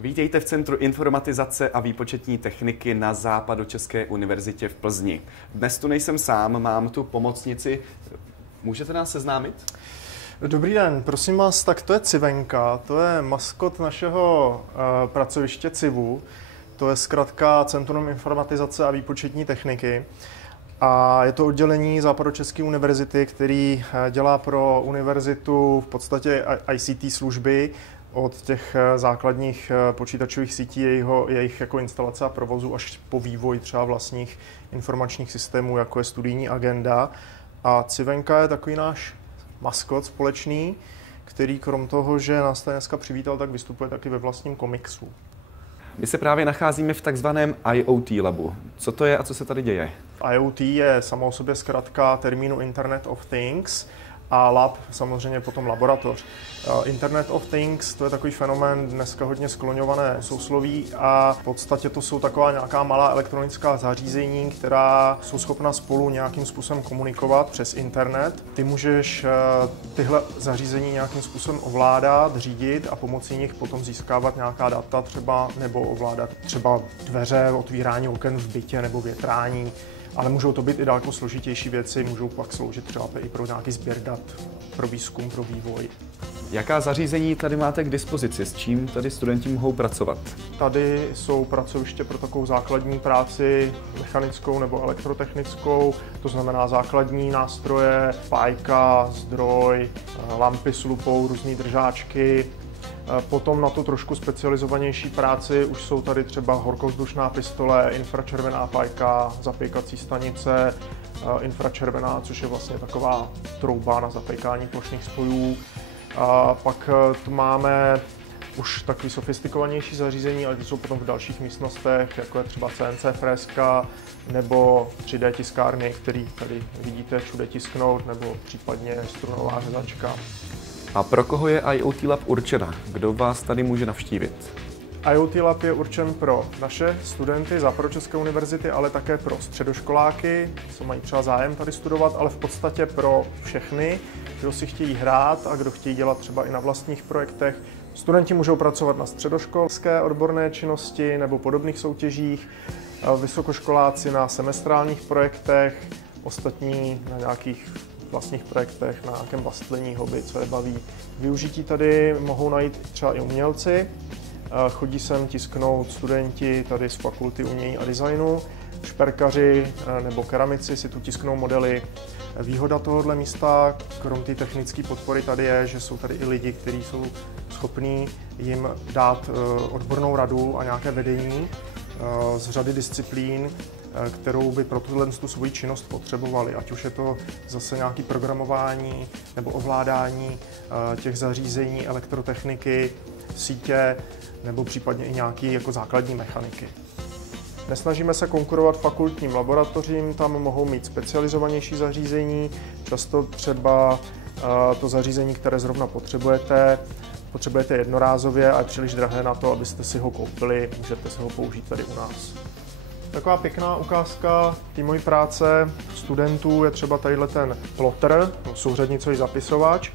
Vítejte v Centru informatizace a výpočetní techniky na Západočeské univerzitě v Plzni. Dnes tu nejsem sám, mám tu pomocnici. Můžete nás seznámit? Dobrý den, prosím vás, tak to je Civenka, to je maskot našeho pracoviště CIVu, to je zkratka Centrum informatizace a výpočetní techniky. A je to oddělení Západočeské univerzity, který dělá pro univerzitu v podstatě ICT služby od těch základních počítačových sítí, jejich jako instalace a provozu až po vývoj třeba vlastních informačních systémů, jako je studijní agenda. A Civenka je takový náš maskot společný, který krom toho, že nás tady dneska přivítal, tak vystupuje taky ve vlastním komiksu. My se právě nacházíme v takzvaném IoT labu. Co to je a co se tady děje? IoT je samo o sobě zkratka termínu Internet of Things a lab samozřejmě potom laboratoř. Internet of Things, to je takový fenomén dneska hodně skloňované sousloví a v podstatě to jsou taková nějaká malá elektronická zařízení, která jsou schopna spolu nějakým způsobem komunikovat přes internet. Ty můžeš tyhle zařízení nějakým způsobem ovládat, řídit a pomocí nich potom získávat nějaká data třeba nebo ovládat třeba dveře, otvírání oken v bytě nebo větrání. Ale můžou to být i daleko složitější věci, můžou pak sloužit třeba i pro nějaký sběr dat, pro výzkum, pro vývoj. Jaká zařízení tady máte k dispozici? S čím tady studenti mohou pracovat? Tady jsou pracoviště pro takovou základní práci mechanickou nebo elektrotechnickou, to znamená základní nástroje, pájka, zdroj, lampy s lupou, různé držáčky. Potom na to trošku specializovanější práci už jsou tady třeba horkovzdušná pistole, infračervená pájka, zapékací stanice, infračervená, což je vlastně taková trouba na zapékání plošných spojů. A pak tu máme už takový sofistikovanější zařízení, ale ty jsou potom v dalších místnostech, jako je třeba CNC freska nebo 3D tiskárny, který tady vidíte všude tisknout, nebo případně strunová řezačka. A pro koho je IoT Lab určena? Kdo vás tady může navštívit? IoT Lab je určen pro naše studenty Západočeské univerzity, ale také pro středoškoláky, co mají třeba zájem tady studovat, ale v podstatě pro všechny, kdo si chtějí hrát a kdo chtějí dělat třeba i na vlastních projektech. Studenti můžou pracovat na středoškolské odborné činnosti nebo podobných soutěžích, vysokoškoláci na semestrálních projektech, ostatní na nějakých vlastních projektech, na nějakém bastlení, hobby, co je baví. Využití tady mohou najít třeba i umělci. Chodí sem tisknout studenti tady z fakulty umění a designu, šperkaři nebo keramici si tu tisknou modely. Výhoda tohoto místa, krom té technické podpory tady je, že jsou tady i lidi, kteří jsou schopní jim dát odbornou radu a nějaké vedení z řady disciplín, kterou by pro tu svoji činnost potřebovali. Ať už je to zase nějaké programování nebo ovládání těch zařízení, elektrotechniky, sítě nebo případně i nějaké jako základní mechaniky. Nesnažíme se konkurovat fakultním laboratořím, tam mohou mít specializovanější zařízení, často třeba to zařízení, které zrovna potřebujete jednorázově a je příliš drahé na to, abyste si ho koupili, můžete si ho použít tady u nás. Taková pěkná ukázka té mojí práce studentů je třeba tadyhle ten plotter, souřadnicový zapisovač.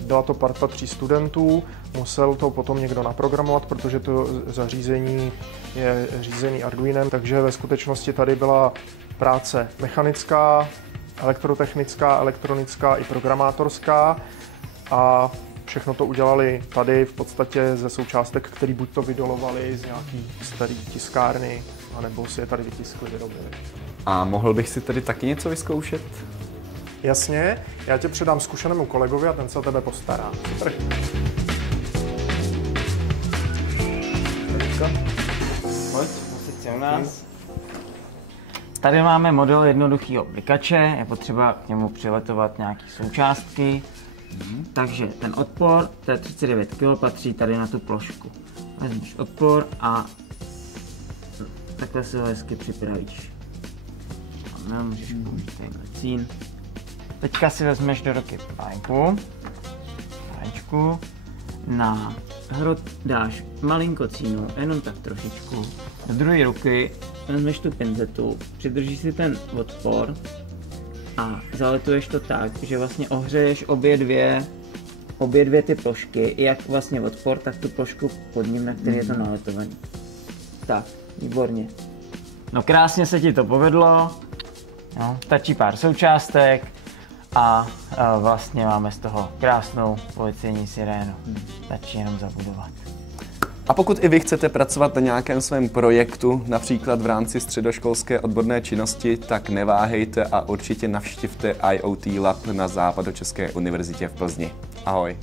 Byla to parta 3 studentů, musel to potom někdo naprogramovat, protože to zařízení je řízený Arduinem, takže ve skutečnosti tady byla práce mechanická, elektrotechnická, elektronická i programátorská a všechno to udělali tady v podstatě ze součástek, které buď to vydolovali z nějaký starý tiskárny, anebo si je tady vytiskli, vyrobili. A mohl bych si tady taky něco vyzkoušet? Jasně, já tě předám zkušenému kolegovi a ten se o tebe postará. Super. Pojď, posaď se u nás. Tady máme model jednoduchého blikače, je potřeba k němu přiletovat nějaké součástky. Takže ten odpor, to je 39 kg, patří tady na tu plošku. Vezmeš odpor a takhle si ho hezky připravíš. Můžeš použít tenhle cín. Teďka si vezmeš do ruky páječku, na hrot dáš malinko cínu, jenom tak trošičku. Do druhé ruky vezmeš tu pinzetu, přidržíš si ten odpor a zaletuješ to tak, že vlastně ohřeješ obě dvě obě dvě ty plošky, jak vlastně odpor, tak tu plošku pod ním, na který je to naletovaný. Tak, výborně. No krásně se ti to povedlo, no, stačí pár součástek a vlastně máme z toho krásnou policejní sirénu. Stačí jenom zabudovat. A pokud i vy chcete pracovat na nějakém svém projektu, například v rámci středoškolské odborné činnosti, tak neváhejte a určitě navštivte IoT Lab na Západočeské univerzitě v Plzni. Ahoj.